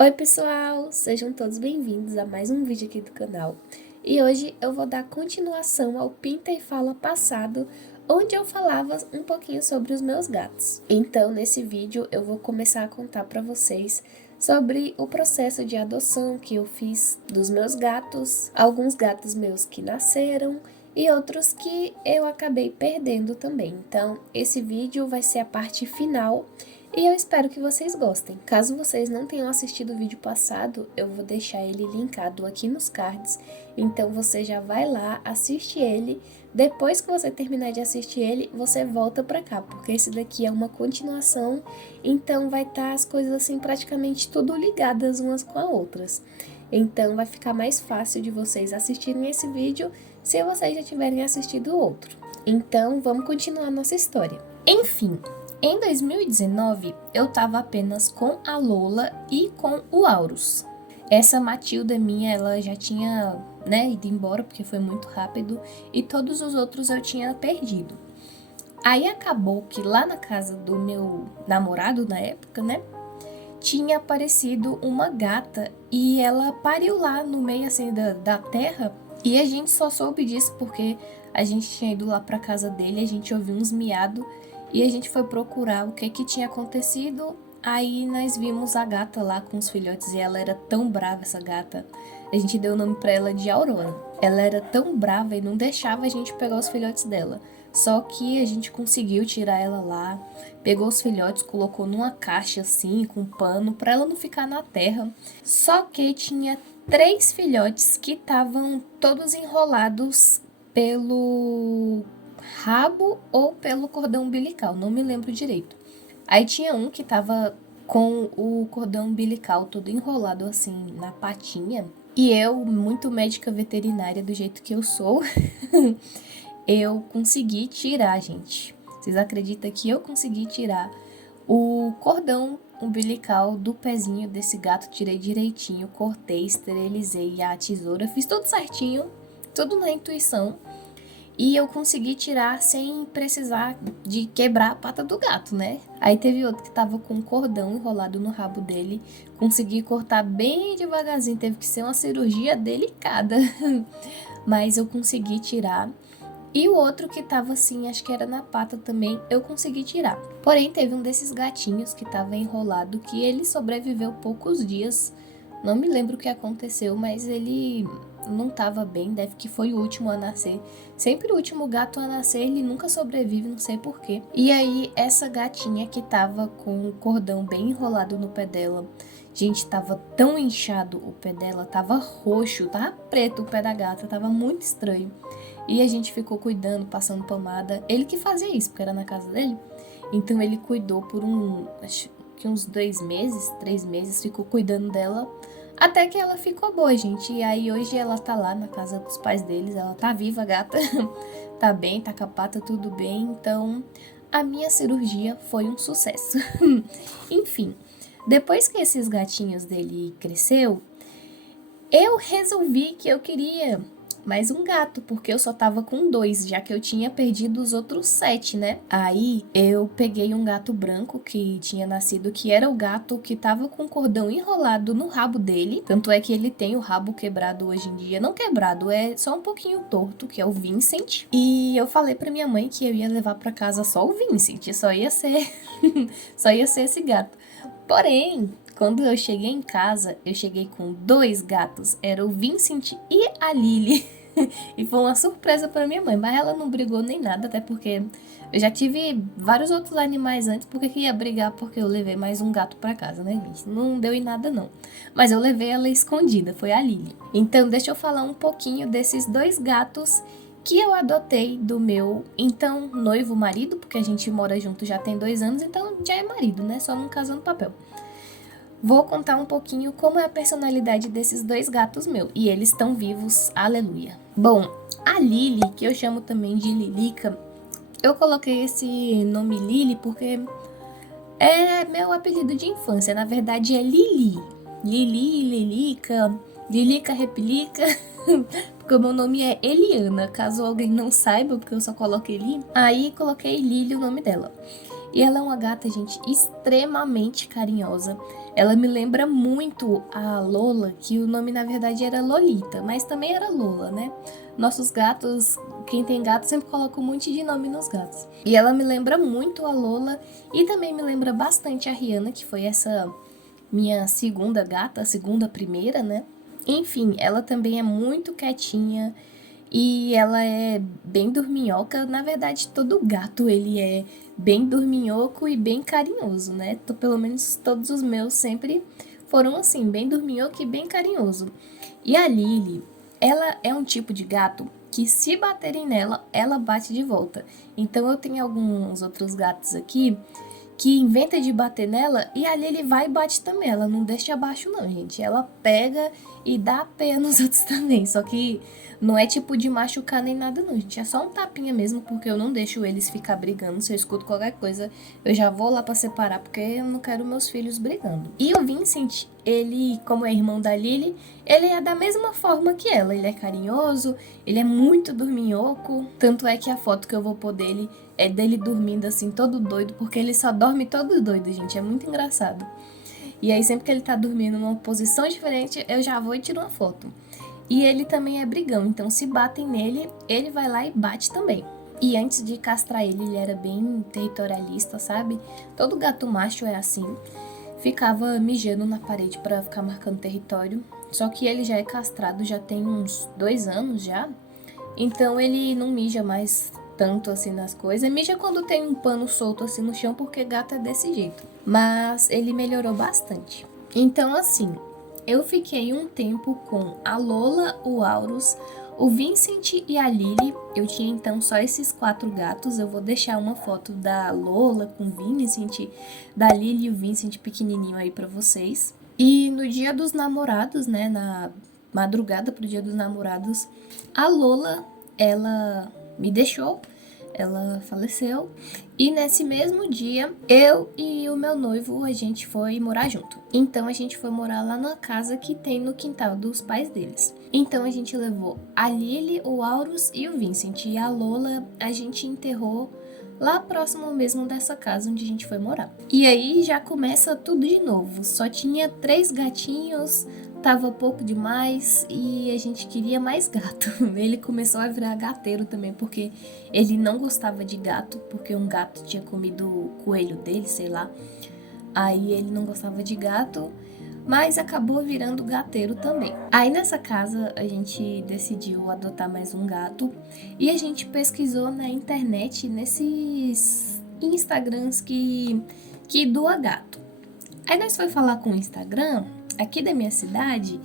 Oi pessoal, sejam todos bem-vindos a mais um vídeo aqui do canal. E hoje eu vou dar continuação ao Pinta e Fala passado, onde eu falava um pouquinho sobre os meus gatos. Então nesse vídeo eu vou começar a contar para vocês sobre o processo de adoção que eu fiz dos meus gatos, alguns gatos meus que nasceram e outros que eu acabei perdendo também. Então esse vídeo vai ser a parte final e eu espero que vocês gostem. Caso vocês não tenham assistido o vídeo passado, eu vou deixar ele linkado aqui nos cards. Então você já vai lá, assiste ele. Depois que você terminar de assistir ele, você volta pra cá, porque esse daqui é uma continuação. Então vai estar as coisas assim praticamente tudo ligadas umas com as outras. Então vai ficar mais fácil de vocês assistirem esse vídeo se vocês já tiverem assistido o outro. Então vamos continuar nossa história. Enfim, em 2019, eu tava apenas com a Lola e com o Aurus. Essa Matilda minha, ela já tinha, ido embora, porque foi muito rápido, e todos os outros eu tinha perdido. Aí acabou que lá na casa do meu namorado na época, tinha aparecido uma gata e ela pariu lá no meio assim da terra, e a gente só soube disso porque a gente tinha ido lá pra casa dele, a gente ouviu uns miados, e a gente foi procurar o que tinha acontecido. Aí nós vimos a gata lá com os filhotes e ela era tão brava, essa gata. A gente deu o nome pra ela de Aurora. Ela era tão brava e não deixava a gente pegar os filhotes dela. Só que a gente conseguiu tirar ela lá, pegou os filhotes, colocou numa caixa assim, com pano, pra ela não ficar na terra. Só que tinha 3 filhotes que estavam todos enrolados pelo rabo ou pelo cordão umbilical, não me lembro direito. Aí tinha um que tava com o cordão umbilical todo enrolado assim na patinha, e eu, muito médica veterinária do jeito que eu sou, eu consegui tirar, gente. Vocês acreditam que eu consegui tirar o cordão umbilical do pezinho desse gato? Tirei direitinho, cortei, esterilizei a tesoura, fiz tudo certinho, tudo na intuição. E eu consegui tirar sem precisar de quebrar a pata do gato, né? Aí teve outro que tava com um cordão enrolado no rabo dele. Consegui cortar bem devagarzinho, teve que ser uma cirurgia delicada. Mas eu consegui tirar. E o outro que tava assim, acho que era na pata também, eu consegui tirar. Porém, teve um desses gatinhos que tava enrolado, que ele sobreviveu poucos dias. Não me lembro o que aconteceu, mas ele não tava bem, deve que foi o último a nascer. Sempre o último gato a nascer, ele nunca sobrevive, não sei porquê. E aí, essa gatinha que tava com o cordão bem enrolado no pé dela, gente, tava tão inchado o pé dela, tava roxo, tava preto o pé da gata, tava muito estranho. E a gente ficou cuidando, passando pomada. Ele que fazia isso, porque era na casa dele. Então ele cuidou por acho que uns 2 meses, 3 meses, ficou cuidando dela. Até que ela ficou boa, gente. E aí hoje ela tá lá na casa dos pais deles. Ela tá viva, a gata. Tá bem, tá com a pata, tudo bem. Então a minha cirurgia foi um sucesso. Enfim, depois que esses gatinhos dele cresceu, eu resolvi que eu queria mais um gato, porque eu só tava com 2, já que eu tinha perdido os outros 7, né? Aí eu peguei um gato branco que tinha nascido, que era o gato que tava com o cordão enrolado no rabo dele. Tanto é que ele tem o rabo quebrado hoje em dia. Não quebrado, é só um pouquinho torto, que é o Vincent. E eu falei pra minha mãe que eu ia levar pra casa só o Vincent, só ia ser só ia ser esse gato. Porém, quando eu cheguei em casa, eu cheguei com 2 gatos. Era o Vincent e a Lily. E foi uma surpresa para minha mãe, mas ela não brigou nem nada, até porque eu já tive vários outros animais antes, porque que ia brigar porque eu levei mais um gato para casa, né, gente? Não deu em nada não. Mas eu levei ela escondida, foi a Lily. Então, deixa eu falar um pouquinho desses 2 gatos que eu adotei do meu então noivo marido, porque a gente mora junto já tem 2 anos, então já é marido, né? Só não casou no papel. Vou contar um pouquinho como é a personalidade desses 2 gatos meus. E eles estão vivos, aleluia. Bom, a Lily, que eu chamo também de Lilica, eu coloquei esse nome Lily porque é meu apelido de infância. Na verdade é Lili. Lili, Lilica, Lilica Repelica. Porque o meu nome é Eliana, caso alguém não saiba, porque eu só coloquei Lili. Aí coloquei Lily o nome dela. E ela é uma gata, gente, extremamente carinhosa. Ela me lembra muito a Lola, que o nome na verdade era Lolita, mas também era Lola, né? Nossos gatos, quem tem gato sempre coloca um monte de nome nos gatos. E ela me lembra muito a Lola e também me lembra bastante a Rihanna, que foi essa minha segunda gata, a segunda primeira, né? Enfim, ela também é muito quietinha e ela é bem dorminhoca. Na verdade, todo gato ele é bem dorminhoco e bem carinhoso, né? Pelo menos todos os meus sempre foram assim, bem dorminhoco e bem carinhoso. E a Lily, ela é um tipo de gato que se baterem nela, ela bate de volta. Então eu tenho alguns outros gatos aqui que inventa de bater nela e ali ele vai e bate também. Ela não deixa abaixo não, gente. Ela pega e dá pé nos outros também. Só que não é tipo de machucar nem nada não, gente. É só um tapinha mesmo, porque eu não deixo eles ficar brigando. Se eu escuto qualquer coisa, eu já vou lá pra separar, porque eu não quero meus filhos brigando. E o Vincent, ele, como é irmão da Lily, ele é da mesma forma que ela. Ele é carinhoso, ele é muito dorminhoco. Tanto é que a foto que eu vou pôr dele é dele dormindo assim, todo doido, porque ele só dorme todo doido, gente. É muito engraçado. E aí, sempre que ele tá dormindo numa posição diferente, eu já vou e tiro uma foto. E ele também é brigão, então se batem nele, ele vai lá e bate também. E antes de castrar ele, ele era bem territorialista, sabe? Todo gato macho é assim. Ficava mijando na parede pra ficar marcando território. Só que ele já é castrado, já tem uns 2 anos já. Então ele não mija mais tanto assim nas coisas. Mija quando tem um pano solto assim no chão, porque gato é desse jeito. Mas ele melhorou bastante. Então assim, eu fiquei um tempo com a Lola, o Aurus, o Vincent e a Lily. Eu tinha então só esses 4 gatos. Eu vou deixar uma foto da Lola com o Vincent, da Lily e o Vincent pequenininho aí pra vocês. E no dia dos namorados, né, na madrugada pro dia dos namorados, a Lola, ela me deixou, ela faleceu, e nesse mesmo dia, eu e o meu noivo, a gente foi morar junto. Então a gente foi morar lá na casa que tem no quintal dos pais deles. Então a gente levou a Lily, o Aurus e o Vincent, e a Lola a gente enterrou lá próximo mesmo dessa casa onde a gente foi morar. E aí já começa tudo de novo. Só tinha 3 gatinhos, tava pouco demais e a gente queria mais gato. Ele começou a virar gateiro também, porque ele não gostava de gato, porque um gato tinha comido o coelho dele, sei lá. Aí ele não gostava de gato, mas acabou virando gateiro também. Aí nessa casa a gente decidiu adotar mais um gato e a gente pesquisou na internet, nesses Instagrams que doa gato. Aí nós foi falar com o Instagram aqui da minha cidade,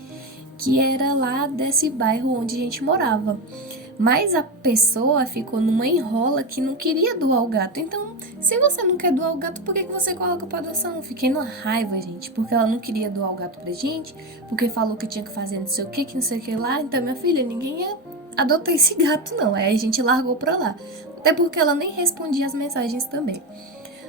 que era lá desse bairro onde a gente morava. Mas a pessoa ficou numa enrola que não queria doar o gato. Então, se você não quer doar o gato, por que você coloca pra adoção? Fiquei numa raiva, gente, porque ela não queria doar o gato pra gente, porque falou que tinha que fazer não sei o que não sei o que lá. Então, minha filha, ninguém ia adotar esse gato, não. Aí a gente largou pra lá. Até porque ela nem respondia as mensagens também.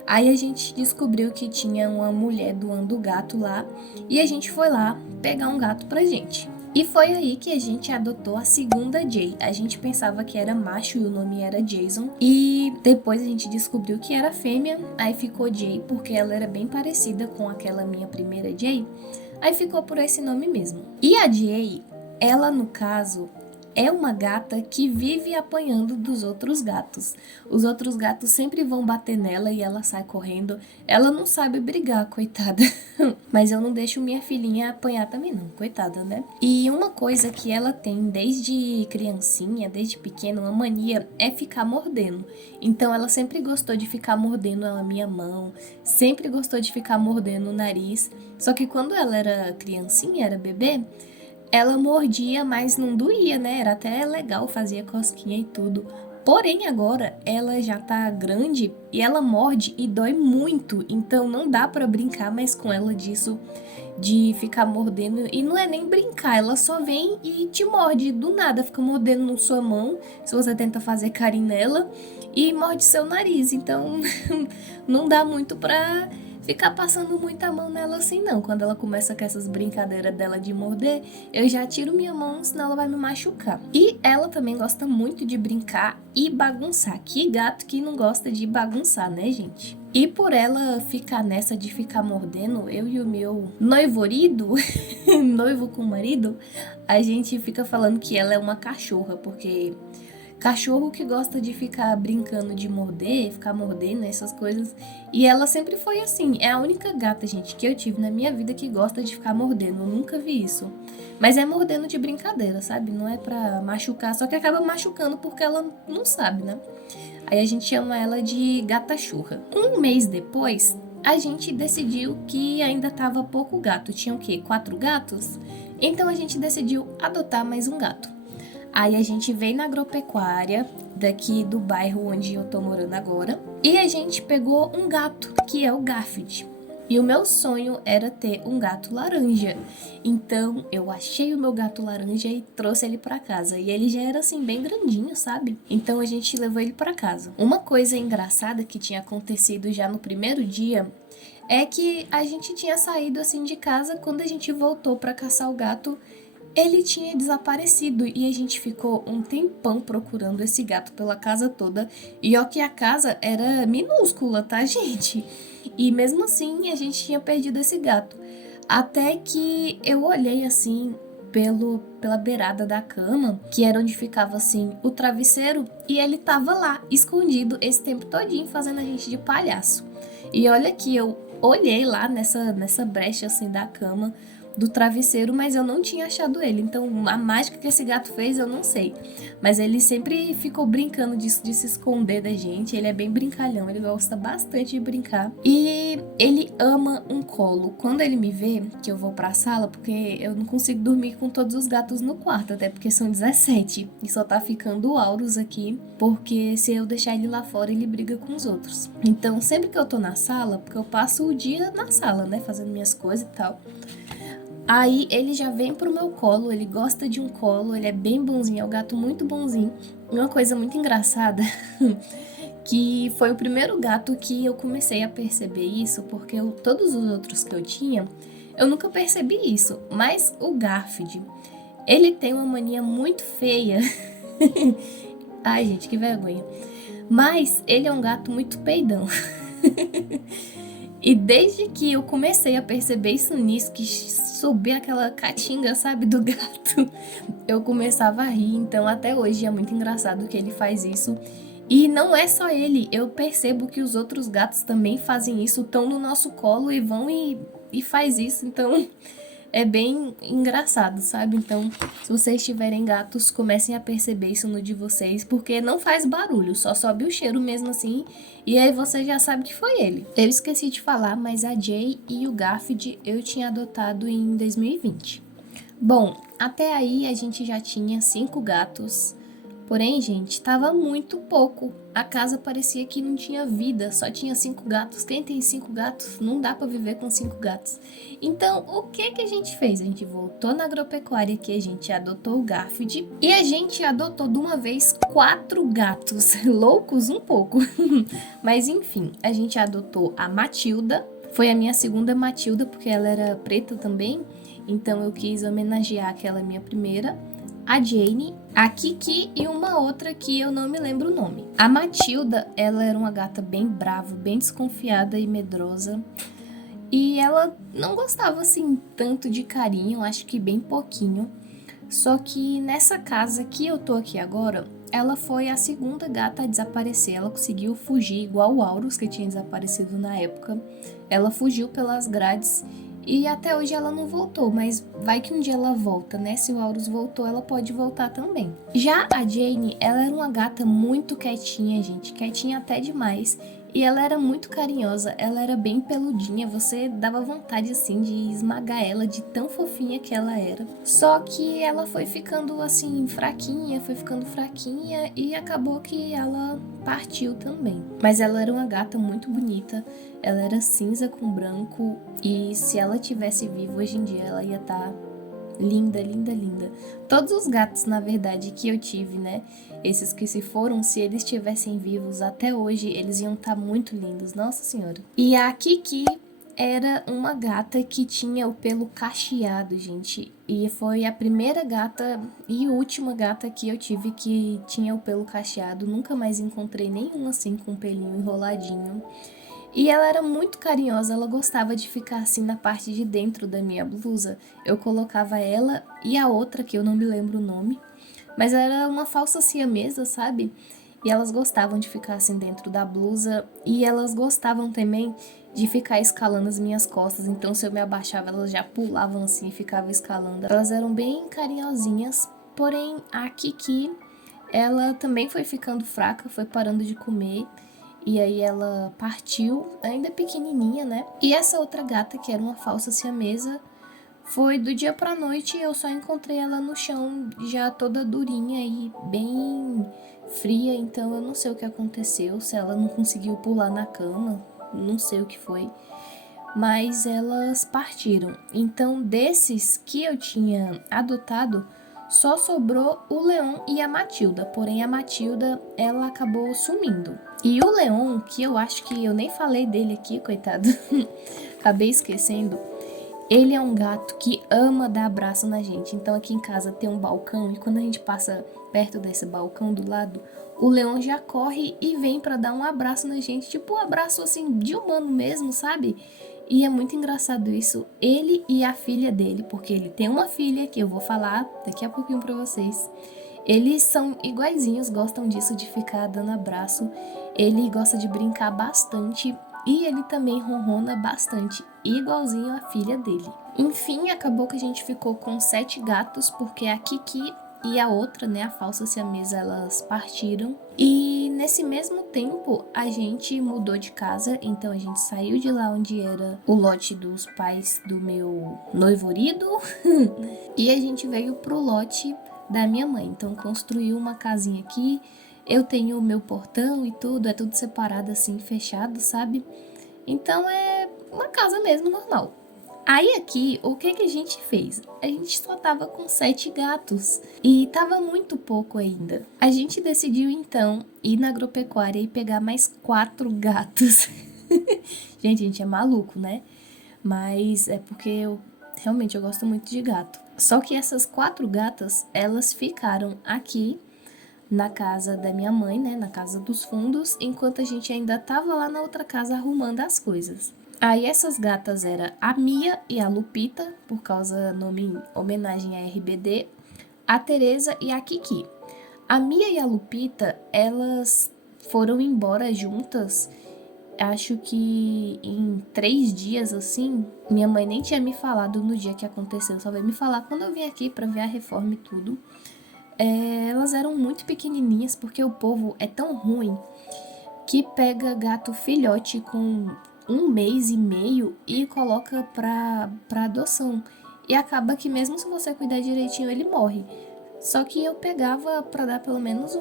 Aí a gente descobriu que tinha uma mulher doando gato lá e a gente foi lá pegar um gato pra gente. E foi aí que a gente adotou a segunda Jay. A gente pensava que era macho e o nome era Jason. E depois a gente descobriu que era fêmea, aí ficou Jay porque ela era bem parecida com aquela minha primeira Jay. Aí ficou por esse nome mesmo. E a Jay, ela no caso, é uma gata que vive apanhando dos outros gatos. Os outros gatos sempre vão bater nela e ela sai correndo. Ela não sabe brigar, coitada. Mas eu não deixo minha filhinha apanhar também não, coitada, né? E uma coisa que ela tem desde criancinha, desde pequena, uma mania é ficar mordendo. Então ela sempre gostou de ficar mordendo a minha mão, sempre gostou de ficar mordendo o nariz. Só que quando ela era criancinha, era bebê, ela mordia, mas não doía, né? Era até legal, fazia cosquinha e tudo. Porém, agora ela já tá grande e ela morde e dói muito. Então não dá pra brincar mais com ela disso, de ficar mordendo. E não é nem brincar, ela só vem e te morde do nada. Fica mordendo na sua mão, se você tenta fazer carinho nela, e morde seu nariz. Então não dá muito pra ficar passando muita mão nela assim não. Quando ela começa com essas brincadeiras dela de morder, eu já tiro minha mão, senão ela vai me machucar. E ela também gosta muito de brincar e bagunçar. Que gato que não gosta de bagunçar, né, gente? E por ela ficar nessa de ficar mordendo, eu e o meu noivorido, noivo com marido, a gente fica falando que ela é uma cachorra, porque cachorro que gosta de ficar brincando de morder, ficar mordendo essas coisas. E ela sempre foi assim. É a única gata, gente, que eu tive na minha vida que gosta de ficar mordendo. Eu nunca vi isso. Mas é mordendo de brincadeira, sabe? Não é pra machucar, só que acaba machucando porque ela não sabe, né? Aí a gente chama ela de gata churra. Um mês depois, a gente decidiu que ainda tava pouco gato. Tinha o quê? 4 gatos? Então a gente decidiu adotar mais um gato. Aí a gente veio na agropecuária daqui do bairro onde eu tô morando agora. E a gente pegou um gato, que é o Garfield. E o meu sonho era ter um gato laranja. Então eu achei o meu gato laranja e trouxe ele pra casa. E ele já era assim bem grandinho, sabe? Então a gente levou ele pra casa. Uma coisa engraçada que tinha acontecido já no primeiro dia é que a gente tinha saído assim de casa. Quando a gente voltou pra caçar o gato, ele tinha desaparecido e a gente ficou um tempão procurando esse gato pela casa toda. E ó que a casa era minúscula, tá, gente? E mesmo assim a gente tinha perdido esse gato. Até que eu olhei assim pela beirada da cama, que era onde ficava assim o travesseiro, e ele tava lá, escondido esse tempo todinho, fazendo a gente de palhaço. E olha que eu olhei lá nessa brecha assim da cama, do travesseiro, mas eu não tinha achado ele. Então, a mágica que esse gato fez, eu não sei. Mas ele sempre ficou brincando disso, de se esconder da gente. Ele é bem brincalhão, ele gosta bastante de brincar. E ele ama um colo. Quando ele me vê, que eu vou pra sala, porque eu não consigo dormir com todos os gatos no quarto, até porque são 17. E só tá ficando o Aurus aqui, porque se eu deixar ele lá fora, ele briga com os outros. Então, sempre que eu tô na sala, porque eu passo o dia na sala, né, fazendo minhas coisas e tal, aí ele já vem pro meu colo, ele gosta de um colo, ele é bem bonzinho, é um gato muito bonzinho. E uma coisa muito engraçada, que foi o primeiro gato que eu comecei a perceber isso, porque todos os outros que eu tinha, eu nunca percebi isso. Mas o Garfield, ele tem uma mania muito feia. Ai, gente, que vergonha. Mas ele é um gato muito peidão. E desde que eu comecei a perceber isso nisso, que subia aquela catinga, sabe, do gato, eu começava a rir. Então até hoje é muito engraçado que ele faz isso. E não é só ele, eu percebo que os outros gatos também fazem isso, estão no nosso colo e vão e faz isso. Então é bem engraçado, sabe? Então, se vocês tiverem gatos, comecem a perceber isso no de vocês, porque não faz barulho, só sobe o cheiro mesmo assim, e aí você já sabe que foi ele. Eu esqueci de falar, mas a Jay e o Garfield eu tinha adotado em 2020. Bom, até aí a gente já tinha 5 gatos. Porém, gente, tava muito pouco. A casa parecia que não tinha vida, só tinha 5 gatos. Quem tem 5 gatos? Não dá pra viver com 5 gatos. Então, o que a gente fez? A gente voltou na agropecuária que a gente adotou o Garfield e a gente adotou de uma vez 4 gatos. Loucos um pouco. Mas enfim, a gente adotou a Matilda. Foi a minha segunda Matilda, porque ela era preta também. Então eu quis homenagear aquela minha primeira. A Jane, a Kiki e uma outra que eu não me lembro o nome. A Matilda, ela era uma gata bem brava, bem desconfiada e medrosa. E ela não gostava assim tanto de carinho, acho que bem pouquinho. Só que nessa casa que eu tô aqui agora, ela foi a segunda gata a desaparecer. Ela conseguiu fugir igual o Aurus, que tinha desaparecido na época. Ela fugiu pelas grades. E até hoje ela não voltou, mas vai que um dia ela volta, né? Se o Aurus voltou, ela pode voltar também. Já a Jane, ela era uma gata muito quietinha, gente. Quietinha até demais. E ela era muito carinhosa, ela era bem peludinha. Você dava vontade, assim, de esmagar ela, de tão fofinha que ela era. Só que ela foi ficando, assim, fraquinha, foi ficando fraquinha. E acabou que ela partiu também. Mas ela era uma gata muito bonita. Ela era cinza com branco e se ela tivesse viva hoje em dia, ela ia estar linda, linda, linda. Todos os gatos, na verdade, que eu tive, né? Esses que se foram, se eles estivessem vivos até hoje, eles iam estar muito lindos, nossa senhora. E a Kiki, era uma gata que tinha o pelo cacheado, gente. E foi a primeira gata e última gata que eu tive que tinha o pelo cacheado. Nunca mais encontrei nenhum assim com o pelinho enroladinho. E ela era muito carinhosa, ela gostava de ficar assim na parte de dentro da minha blusa. Eu colocava ela e a outra, que eu não me lembro o nome, mas era uma falsa siamesa, sabe? E elas gostavam de ficar assim dentro da blusa e elas gostavam também de ficar escalando as minhas costas. Então, se eu me abaixava, elas já pulavam assim e ficavam escalando. Elas eram bem carinhosinhas, porém a Kiki, ela também foi ficando fraca, foi parando de comer. E aí ela partiu, ainda pequenininha, né? E essa outra gata, que era uma falsa siamesa, foi do dia pra noite, eu só encontrei ela no chão, já toda durinha e bem fria, então eu não sei o que aconteceu, se ela não conseguiu pular na cama, não sei o que foi, mas elas partiram. Então, desses que eu tinha adotado, só sobrou o Leon e a Matilda, porém a Matilda, ela acabou sumindo. E o Leon, que eu acho que eu nem falei dele aqui, coitado, acabei esquecendo, ele é um gato que ama dar abraço na gente. Então aqui em casa tem um balcão e quando a gente passa perto desse balcão do lado, o Leão já corre e vem pra dar um abraço na gente, tipo um abraço assim de humano mesmo, sabe? E é muito engraçado isso, ele e a filha dele, porque ele tem uma filha que eu vou falar daqui a pouquinho pra vocês. Eles são iguaizinhos, gostam disso de ficar dando abraço. Ele gosta de brincar bastante e ele também ronrona bastante, igualzinho a filha dele. Enfim, acabou que a gente ficou com 7 gatos, porque a Kiki e a outra, né, a falsa siamesa, elas partiram. E nesse mesmo tempo, a gente mudou de casa, então a gente saiu de lá onde era o lote dos pais do meu noivorido e a gente veio pro lote da minha mãe. Então construiu uma casinha aqui, eu tenho o meu portão e tudo, é tudo separado assim, fechado, sabe? Então é uma casa mesmo normal. Aí aqui, o que a gente fez? A gente só tava com 7 gatos e tava muito pouco ainda. A gente decidiu então ir na agropecuária e pegar mais 4 gatos. Gente, a gente é maluco, né? Mas é porque realmente eu gosto muito de gato. Só que essas 4 gatas, elas ficaram aqui na casa da minha mãe, né, na casa dos fundos, enquanto a gente ainda tava lá na outra casa arrumando as coisas. Aí essas gatas eram a Mia e a Lupita, por causa nome em homenagem à RBD, a Teresa e a Kiki. A Mia e a Lupita, elas foram embora juntas, acho que em 3 dias assim. Minha mãe nem tinha me falado no dia que aconteceu, só veio me falar quando eu vim aqui pra ver a reforma e tudo. Elas eram muito pequenininhas porque o povo é tão ruim que pega gato filhote com 1 mês e meio e coloca pra adoção. E acaba que mesmo se você cuidar direitinho, ele morre. Só que eu pegava pra dar pelo menos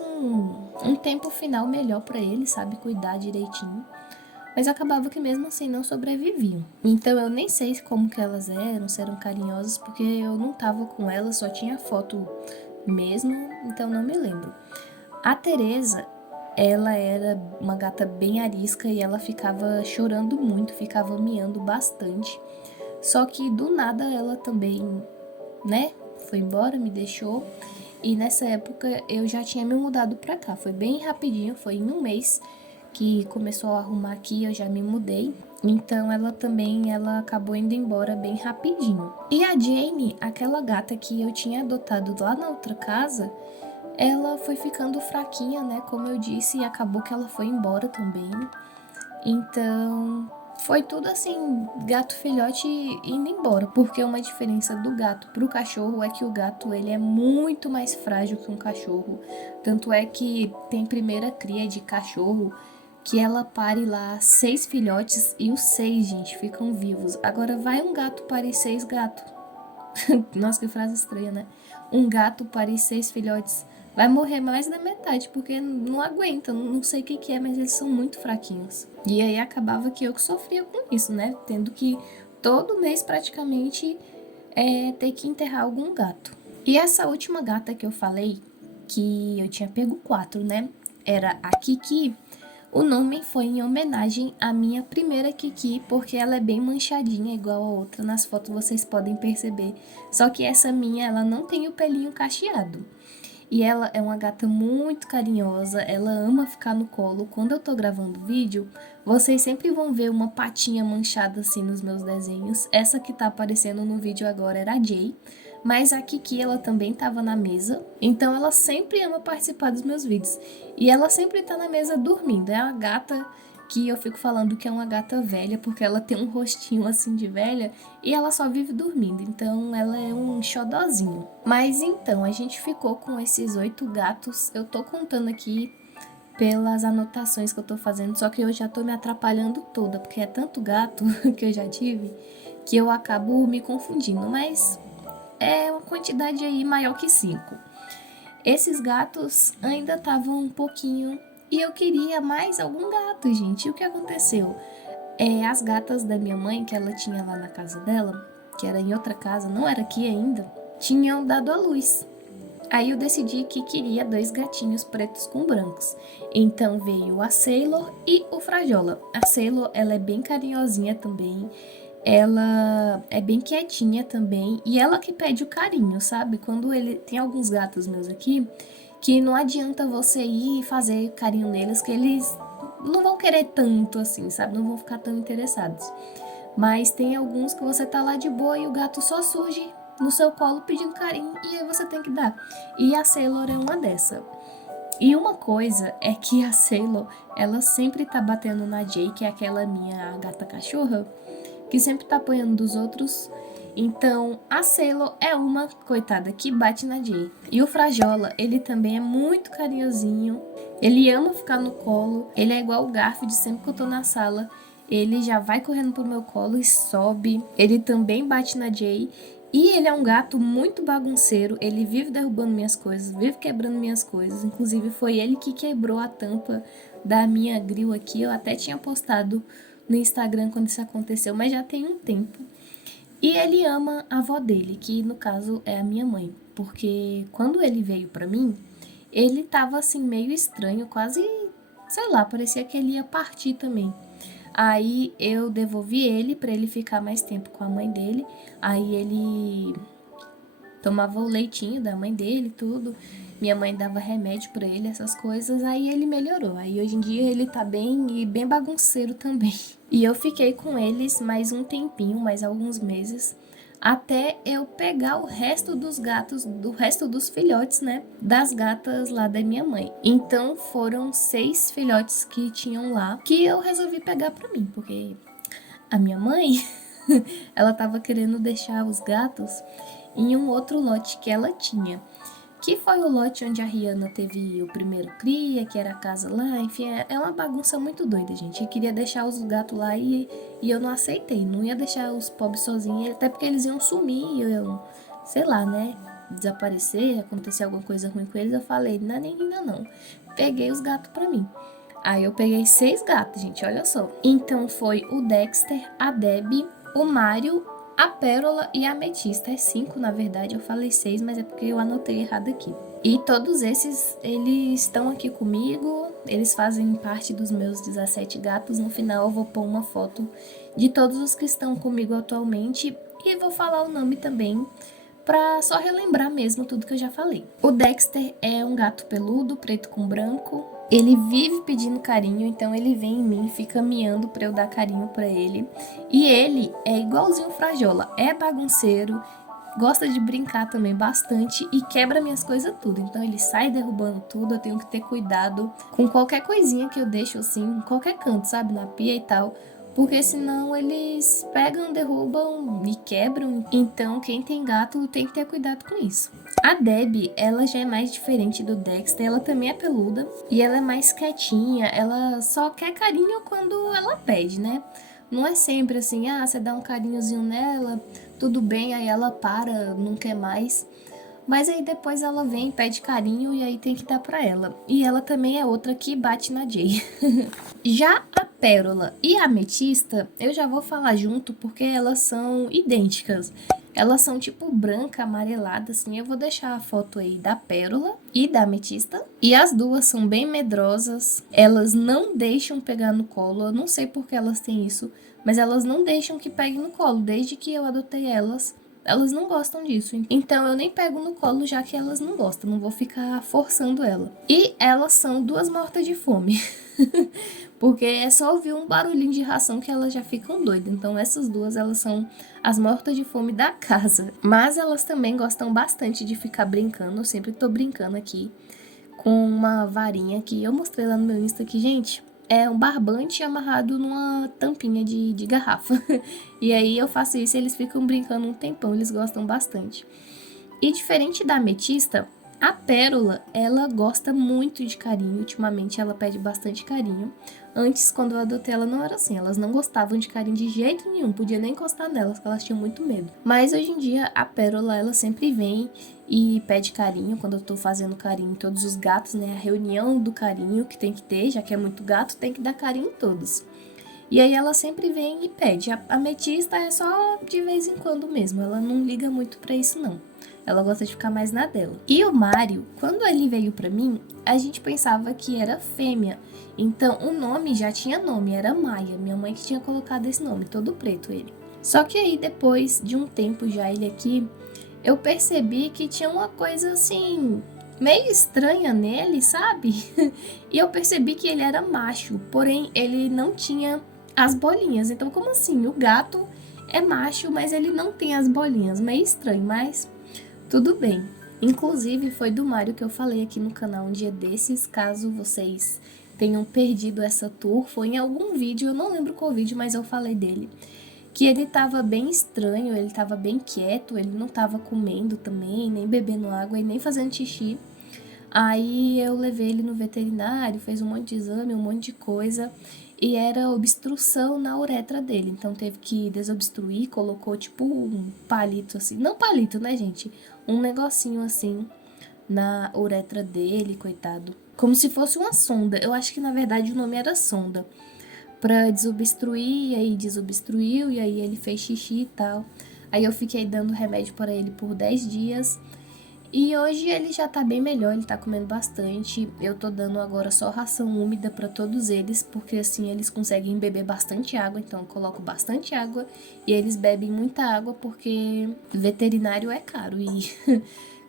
um tempo final melhor pra ele, sabe? Cuidar direitinho. Mas acabava que mesmo assim não sobreviviam. Então eu nem sei como que elas eram, se eram carinhosas, porque eu não tava com elas, só tinha foto mesmo, então não me lembro. A Teresa, ela era uma gata bem arisca e ela ficava chorando muito, ficava miando bastante. Só que do nada ela também, né, foi embora, me deixou. E nessa época eu já tinha me mudado pra cá, foi bem rapidinho, foi em 1 mês que começou a arrumar aqui, eu já me mudei. Então ela acabou indo embora bem rapidinho. E a Jane, aquela gata que eu tinha adotado lá na outra casa, ela foi ficando fraquinha, né? Como eu disse, e acabou que ela foi embora também. Então foi tudo assim, gato filhote indo embora. Porque uma diferença do gato pro cachorro é que o gato ele é muito mais frágil que um cachorro. Tanto é que tem primeira cria de cachorro que ela pare lá 6 filhotes e os 6, gente, ficam vivos. Agora vai um gato parir 6 gatos. Nossa, que frase estranha, né? Um gato parir 6 filhotes. Vai morrer mais da metade, porque não aguenta, não sei o que é, mas eles são muito fraquinhos. E aí acabava que eu que sofria com isso, né? Tendo que todo mês praticamente ter que enterrar algum gato. E essa última gata que eu falei, que eu tinha pego 4, né? Era a Kiki, O nome foi em homenagem à minha primeira Kiki, porque ela é bem manchadinha, igual a outra. Nas fotos vocês podem perceber. Só que essa minha, ela não tem o pelinho cacheado. E ela é uma gata muito carinhosa, ela ama ficar no colo. Quando eu tô gravando vídeo, vocês sempre vão ver uma patinha manchada assim nos meus desenhos. Essa que tá aparecendo no vídeo agora era a Jay, mas a Kiki ela também tava na mesa. Então ela sempre ama participar dos meus vídeos. E ela sempre tá na mesa dormindo, é uma gata que eu fico falando que é uma gata velha, porque ela tem um rostinho assim de velha e ela só vive dormindo, então ela é um xodozinho. Mas então, a gente ficou com esses 8 gatos, eu tô contando aqui pelas anotações que eu tô fazendo, só que eu já tô me atrapalhando toda, porque é tanto gato que eu já tive, que eu acabo me confundindo, mas é uma quantidade aí maior que 5. Esses gatos ainda estavam um pouquinho e eu queria mais algum gato, gente. E o que aconteceu? As gatas da minha mãe, que ela tinha lá na casa dela, que era em outra casa, não era aqui ainda, tinham dado à luz. Aí eu decidi que queria 2 gatinhos pretos com brancos. Então veio a Sailor e o Frajola. A Sailor, ela é bem carinhosinha também. Ela é bem quietinha também. E ela que pede o carinho, sabe? Quando ele tem alguns gatos meus aqui, que não adianta você ir e fazer carinho neles, que eles não vão querer tanto assim, sabe? Não vão ficar tão interessados. Mas tem alguns que você tá lá de boa e o gato só surge no seu colo pedindo carinho e aí você tem que dar. E a Sailor é uma dessa. E uma coisa é que a Sailor, ela sempre tá batendo na Jay, que é aquela minha gata cachorra, que sempre tá apanhando dos outros. Então, a Sailor é uma coitada que bate na Jay. E o Frajola, ele também é muito carinhosinho. Ele ama ficar no colo. Ele é igual o Garfield, sempre que eu tô na sala. Ele já vai correndo pro meu colo e sobe. Ele também bate na Jay. E ele é um gato muito bagunceiro. Ele vive derrubando minhas coisas, vive quebrando minhas coisas. Inclusive, foi ele que quebrou a tampa da minha grill aqui. Eu até tinha postado no Instagram quando isso aconteceu, mas já tem um tempo. E ele ama a avó dele, que no caso é a minha mãe, porque quando ele veio pra mim, ele tava assim meio estranho, quase, sei lá, parecia que ele ia partir também. Aí eu devolvi ele pra ele ficar mais tempo com a mãe dele. Aí ele tomava o leitinho da mãe dele, tudo. Minha mãe dava remédio pra ele, essas coisas. Aí ele melhorou. Aí hoje em dia ele tá bem e bem bagunceiro também. E eu fiquei com eles mais um tempinho, mais alguns meses, até eu pegar o resto dos gatos, do resto dos filhotes, né, das gatas lá da minha mãe. Então foram 6 filhotes que tinham lá, que eu resolvi pegar pra mim, porque a minha mãe, ela tava querendo deixar os gatos em um outro lote que ela tinha, que foi o lote onde a Rihanna teve o primeiro cria, que era a casa lá, enfim, é uma bagunça muito doida, gente. Eu queria deixar os gatos lá e eu não aceitei, não ia deixar os pobres sozinhos, até porque eles iam sumir, sei lá, né, desaparecer, acontecer alguma coisa ruim com eles. Eu falei, não, nem ainda não. Peguei os gatos pra mim. Aí eu peguei 6 gatos, gente, olha só. Então foi o Dexter, a Debbie, o Mário, a Pérola e a Ametista. É 5, na verdade, eu falei 6, mas é porque eu anotei errado aqui. E todos esses, eles estão aqui comigo, eles fazem parte dos meus 17 gatos. No final eu vou pôr uma foto de todos os que estão comigo atualmente e vou falar o nome também, pra só relembrar mesmo tudo que eu já falei. O Dexter é um gato peludo, preto com branco. Ele vive pedindo carinho, então ele vem em mim, fica miando pra eu dar carinho pra ele. E ele é igualzinho o Frajola, é bagunceiro, gosta de brincar também bastante e quebra minhas coisas tudo. Então ele sai derrubando tudo, eu tenho que ter cuidado com qualquer coisinha que eu deixo assim, em qualquer canto, sabe, na pia e tal. Porque senão eles pegam, derrubam e quebram. Então quem tem gato tem que ter cuidado com isso. A Debbie, ela já é mais diferente do Dexter. Ela também é peluda e ela é mais quietinha. Ela só quer carinho quando ela pede, né? Não é sempre assim, você dá um carinhozinho nela, tudo bem, aí ela para, não quer mais. Mas aí depois ela vem, pede carinho e aí tem que dar pra ela. E ela também é outra que bate na Jay. Já a Pérola e a Ametista, eu já vou falar junto porque elas são idênticas. Elas são tipo branca, amarelada, assim. Eu vou deixar a foto aí da pérola e da ametista. E as duas são bem medrosas. Elas não deixam pegar no colo. Eu não sei por que elas têm isso, mas elas não deixam que pegue no colo. Desde que eu adotei elas, elas não gostam disso. Então eu nem pego no colo, já que elas não gostam. Não vou ficar forçando ela. E elas são duas mortas de fome. Porque é só ouvir um barulhinho de ração que elas já ficam doidas. Então essas duas, elas são as mortas de fome da casa. Mas elas também gostam bastante de ficar brincando. Eu sempre tô brincando aqui com uma varinha que eu mostrei lá no meu Insta aqui, gente. É um barbante amarrado numa tampinha de garrafa. E aí eu faço isso e eles ficam brincando um tempão. Eles gostam bastante. E diferente da ametista, a pérola, ela gosta muito de carinho. Ultimamente ela pede bastante carinho. Antes, quando eu adotei ela, não era assim. Elas não gostavam de carinho de jeito nenhum. Podia nem encostar nelas, porque elas tinham muito medo. Mas hoje em dia, a pérola, ela sempre vem e pede carinho. Quando eu tô fazendo carinho em todos os gatos, né? A reunião do carinho que tem que ter, já que é muito gato, tem que dar carinho em todos. E aí ela sempre vem e pede. A ametista é só de vez em quando mesmo. Ela não liga muito pra isso, não. Ela gosta de ficar mais na dela. E o Mário, quando ele veio pra mim, a gente pensava que era fêmea. Então, o nome já tinha nome, era Maia. Minha mãe que tinha colocado esse nome, todo preto ele. Só que aí, depois de um tempo já ele aqui, eu percebi que tinha uma coisa assim, meio estranha nele, sabe? E eu percebi que ele era macho, porém ele não tinha as bolinhas. Então, como assim? O gato é macho, mas ele não tem as bolinhas. Meio estranho, mas tudo bem. Inclusive, foi do Mário que eu falei aqui no canal um dia desses. Caso vocês tenham perdido essa tour, foi em algum vídeo, eu não lembro qual vídeo, mas eu falei dele. Que ele tava bem estranho, ele tava bem quieto, ele não tava comendo também, nem bebendo água e nem fazendo xixi. Aí eu levei ele no veterinário, fez um monte de exame, um monte de coisa. E era obstrução na uretra dele. Então teve que desobstruir, colocou tipo um palito assim. Não palito, né, gente? Um negocinho assim na uretra dele, coitado. Como se fosse uma sonda. Eu acho que na verdade o nome era sonda. Pra desobstruir, e aí desobstruiu, e aí ele fez xixi e tal. Aí eu fiquei dando remédio para ele por 10 dias. E hoje ele já tá bem melhor, ele tá comendo bastante. Eu tô dando agora só ração úmida pra todos eles, porque assim eles conseguem beber bastante água, então eu coloco bastante água e eles bebem muita água porque veterinário é caro e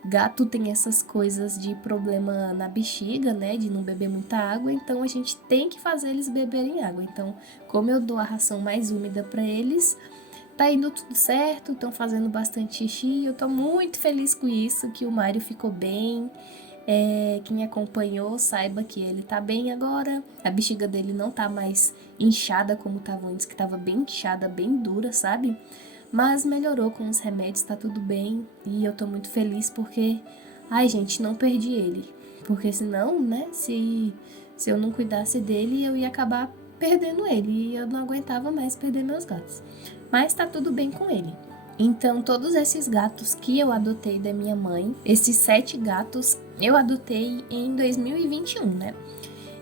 gato tem essas coisas de problema na bexiga, né, de não beber muita água, então a gente tem que fazer eles beberem água. Então, como eu dou a ração mais úmida pra eles, tá indo tudo certo, estão fazendo bastante xixi, eu tô muito feliz com isso, que o Mário ficou bem. Quem acompanhou saiba que ele tá bem agora, a bexiga dele não tá mais inchada como tava antes, que tava bem inchada, bem dura, sabe? Mas melhorou com os remédios, tá tudo bem, e eu tô muito feliz porque, ai gente, não perdi ele. Porque senão, né, se eu não cuidasse dele, eu ia acabar perdendo ele, e eu não aguentava mais perder meus gatos. Mas tá tudo bem com ele. Então, todos esses gatos que eu adotei da minha mãe, esses 7 gatos, eu adotei em 2021, né?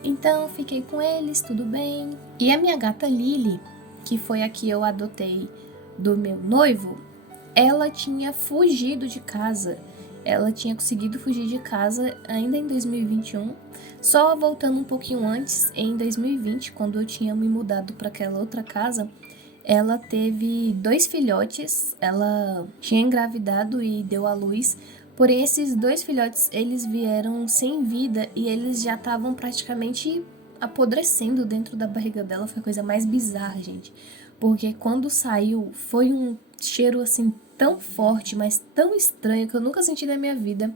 Então, fiquei com eles, tudo bem. E a minha gata Lily, que foi a que eu adotei do meu noivo, ela tinha fugido de casa. Ela tinha conseguido fugir de casa ainda em 2021, só voltando um pouquinho antes, em 2020, quando eu tinha me mudado para aquela outra casa. Ela teve 2 filhotes, ela tinha engravidado e deu à luz, porém esses 2 filhotes, eles vieram sem vida e eles já estavam praticamente apodrecendo dentro da barriga dela. Foi a coisa mais bizarra, gente, porque quando saiu foi um cheiro assim tão forte, mas tão estranho que eu nunca senti na minha vida,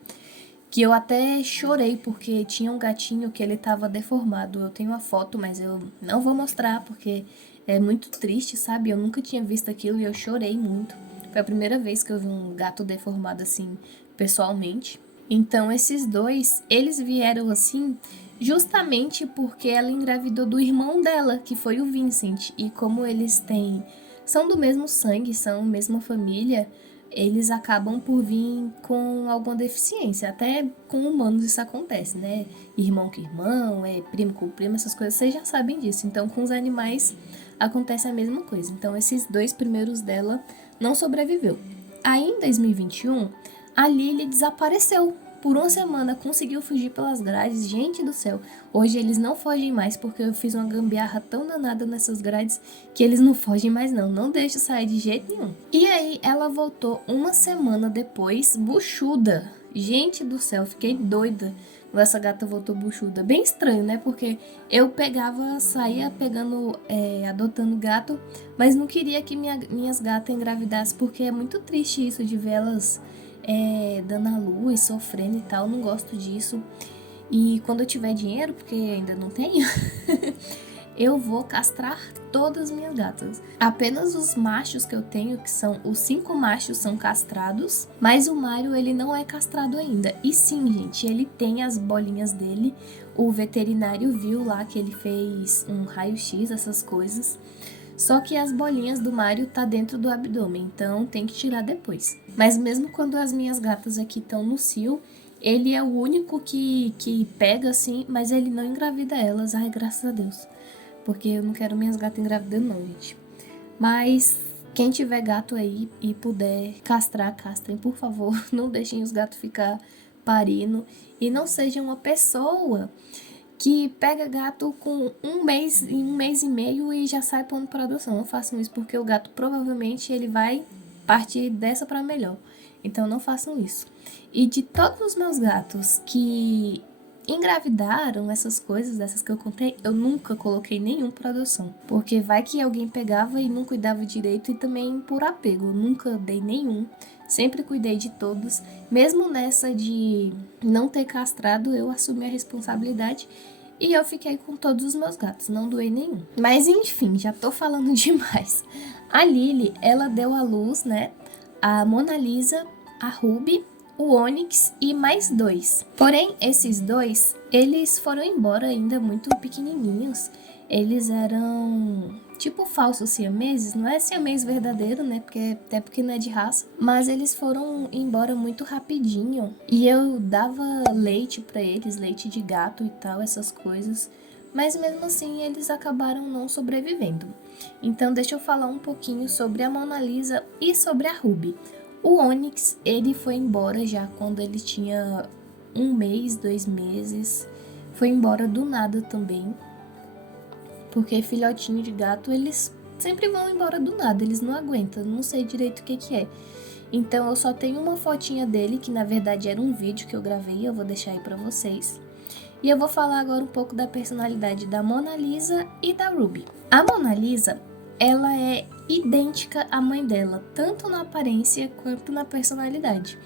que eu até chorei porque tinha um gatinho que ele tava deformado. Eu tenho a foto, mas eu não vou mostrar porque é muito triste, sabe? Eu nunca tinha visto aquilo e eu chorei muito. Foi a primeira vez que eu vi um gato deformado assim, pessoalmente. Então, esses 2, eles vieram assim justamente porque ela engravidou do irmão dela, que foi o Vincent. E como eles são do mesmo sangue, são a mesma família, eles acabam por vir com alguma deficiência. Até com humanos isso acontece, né? Irmão com irmão, primo com primo, essas coisas, vocês já sabem disso. Então, com os animais acontece a mesma coisa. Então, esses 2 primeiros dela não sobreviveu. Aí em 2021, a Lily desapareceu. Por uma semana conseguiu fugir pelas grades. Gente do céu, hoje eles não fogem mais porque eu fiz uma gambiarra tão danada nessas grades que eles não fogem mais não. Não deixo sair de jeito nenhum. E aí ela voltou uma semana depois, buchuda. Gente do céu, fiquei doida quando essa gata voltou buchuda. Bem estranho, né? Porque eu saía pegando, adotando gato, mas não queria que minhas gatas engravidassem, porque é muito triste isso de ver elas dando a luz, sofrendo e tal. Não gosto disso. E quando eu tiver dinheiro, porque ainda não tenho, eu vou castrar todas as minhas gatas. Apenas os machos que eu tenho, que são os 5 machos, são castrados, mas o Mário, ele não é castrado ainda. E sim, gente, ele tem as bolinhas dele. O veterinário viu lá que ele fez um raio-x, essas coisas. Só que as bolinhas do Mário tá dentro do abdômen, então tem que tirar depois. Mas mesmo quando as minhas gatas aqui estão no cio, ele é o único que pega assim, mas ele não engravida elas. Ai, graças a Deus. Porque eu não quero minhas gatas engravidando não, gente. Mas quem tiver gato aí e puder castrar, castrem, por favor. Não deixem os gatos ficar parindo. E não seja uma pessoa que pega gato com um mês e meio e já sai pondo pra adoção. Não façam isso, porque o gato provavelmente ele vai partir dessa pra melhor. Então não façam isso. E de todos os meus gatos que engravidaram, essas coisas, dessas que eu contei, eu nunca coloquei nenhum pra adoção. Porque vai que alguém pegava e não cuidava direito, e também por apego. Eu nunca dei nenhum. Sempre cuidei de todos. Mesmo nessa de não ter castrado, eu assumi a responsabilidade e eu fiquei com todos os meus gatos, não doei nenhum. Mas enfim, já tô falando demais. A Lily, ela deu à luz, né, a Mona Lisa, a Ruby, o Onyx e mais 2. Porém, esses 2, eles foram embora ainda muito pequenininhos. Eles eram tipo falsos siameses, não é siamês verdadeiro, né? Até porque não é de raça. Mas eles foram embora muito rapidinho. E eu dava leite pra eles, leite de gato e tal, essas coisas. Mas mesmo assim, eles acabaram não sobrevivendo. Então, deixa eu falar um pouquinho sobre a Mona Lisa e sobre a Ruby. O Onyx, ele foi embora já quando ele tinha 1 mês, 2 meses. Foi embora do nada também. Porque filhotinho de gato, eles sempre vão embora do nada, eles não aguentam, não sei direito o que é. Então eu só tenho uma fotinha dele, que na verdade era um vídeo que eu gravei, eu vou deixar aí pra vocês. E eu vou falar agora um pouco da personalidade da Mona Lisa e da Ruby. A Mona Lisa, ela é idêntica à mãe dela, tanto na aparência quanto na personalidade.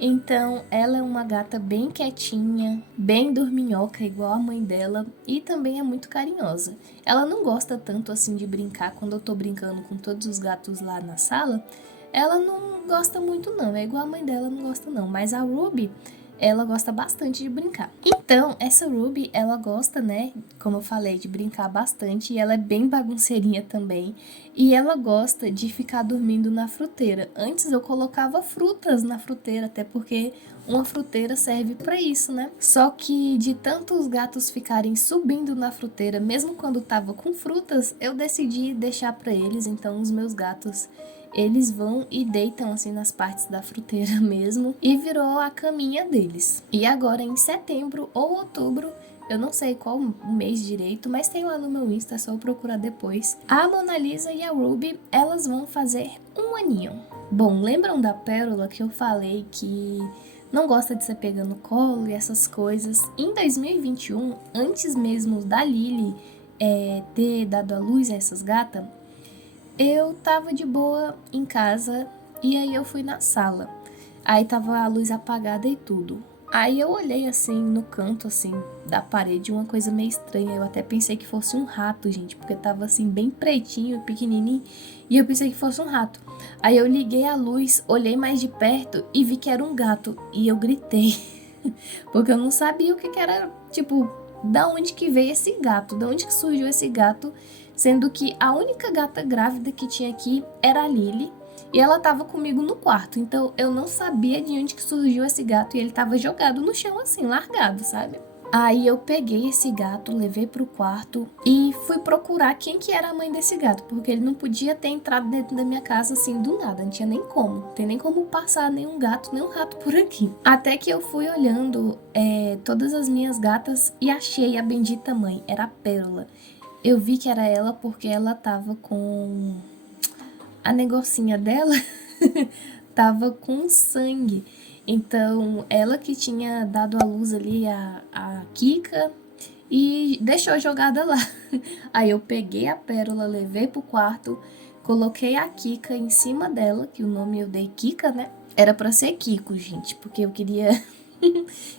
Então, ela é uma gata bem quietinha, bem dorminhoca, igual a mãe dela, e também é muito carinhosa. Ela não gosta tanto assim de brincar. Quando eu tô brincando com todos os gatos lá na sala, ela não gosta muito não, é igual a mãe dela, não gosta não. Mas a Ruby, ela gosta bastante de brincar. Então, essa Ruby, ela gosta, né, como eu falei, de brincar bastante, e ela é bem bagunceirinha também. E ela gosta de ficar dormindo na fruteira. Antes eu colocava frutas na fruteira, até porque uma fruteira serve pra isso, né? Só que de tantos gatos ficarem subindo na fruteira, mesmo quando tava com frutas, eu decidi deixar pra eles. Então os meus gatos, eles vão e deitam assim nas partes da fruteira mesmo, e virou a caminha deles. E agora em setembro ou outubro, eu não sei qual o mês direito, mas tem lá no meu Insta, é só eu procurar depois. A Mona Lisa e a Ruby, elas vão fazer 1 aninho. Bom, lembram da Pérola que eu falei que não gosta de ser pegando colo e essas coisas? Em 2021, antes mesmo da Lily ter dado à luz a essas gatas, eu tava de boa em casa e aí eu fui na sala. Aí tava a luz apagada e tudo. Aí eu olhei assim no canto assim da parede, uma coisa meio estranha. Eu até pensei que fosse um rato, gente, porque tava assim bem pretinho, pequenininho, e eu pensei que fosse um rato. Aí eu liguei a luz, olhei mais de perto e vi que era um gato, e eu gritei. Porque eu não sabia o que era, tipo, da onde que veio esse gato, da onde que surgiu esse gato, sendo que a única gata grávida que tinha aqui era a Lily. E ela tava comigo no quarto, então eu não sabia de onde que surgiu esse gato, e ele tava jogado no chão assim, largado, sabe? Aí eu peguei esse gato, levei pro quarto e fui procurar quem que era a mãe desse gato, porque ele não podia ter entrado dentro da minha casa assim do nada, não tinha nem como, não tem nem como passar nenhum gato, nem um rato por aqui. Até que eu fui olhando todas as minhas gatas e achei a bendita mãe, era a Pérola. Eu vi que era ela porque ela tava com a negocinha dela, tava com sangue. Então, ela que tinha dado à luz ali a Kika e deixou jogada lá. Aí eu peguei a Pérola, levei pro quarto, coloquei a Kika em cima dela, que o nome eu dei Kika, né? Era pra ser Kiko, gente, porque eu queria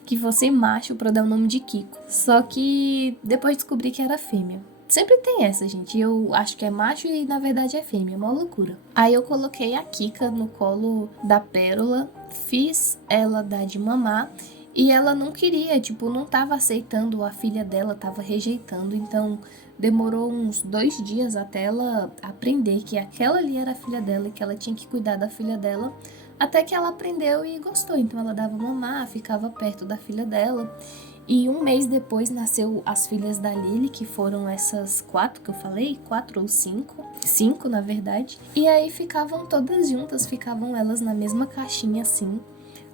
que fosse macho pra dar o nome de Kiko. Só que depois descobri que era fêmea. Sempre tem essa, gente. Eu acho que é macho e na verdade é fêmea, é uma loucura. Aí eu coloquei a Kika no colo da Pérola, fiz ela dar de mamar e ela não queria, tipo, não tava aceitando a filha dela, tava rejeitando. Então demorou uns 2 dias até ela aprender que aquela ali era a filha dela e que ela tinha que cuidar da filha dela. Até que ela aprendeu e gostou. Então ela dava mamar, ficava perto da filha dela. E um mês depois nasceu as filhas da Lily, que foram essas 4 que eu falei, 4 ou 5, 5 na verdade. E aí ficavam todas juntas, ficavam elas na mesma caixinha assim.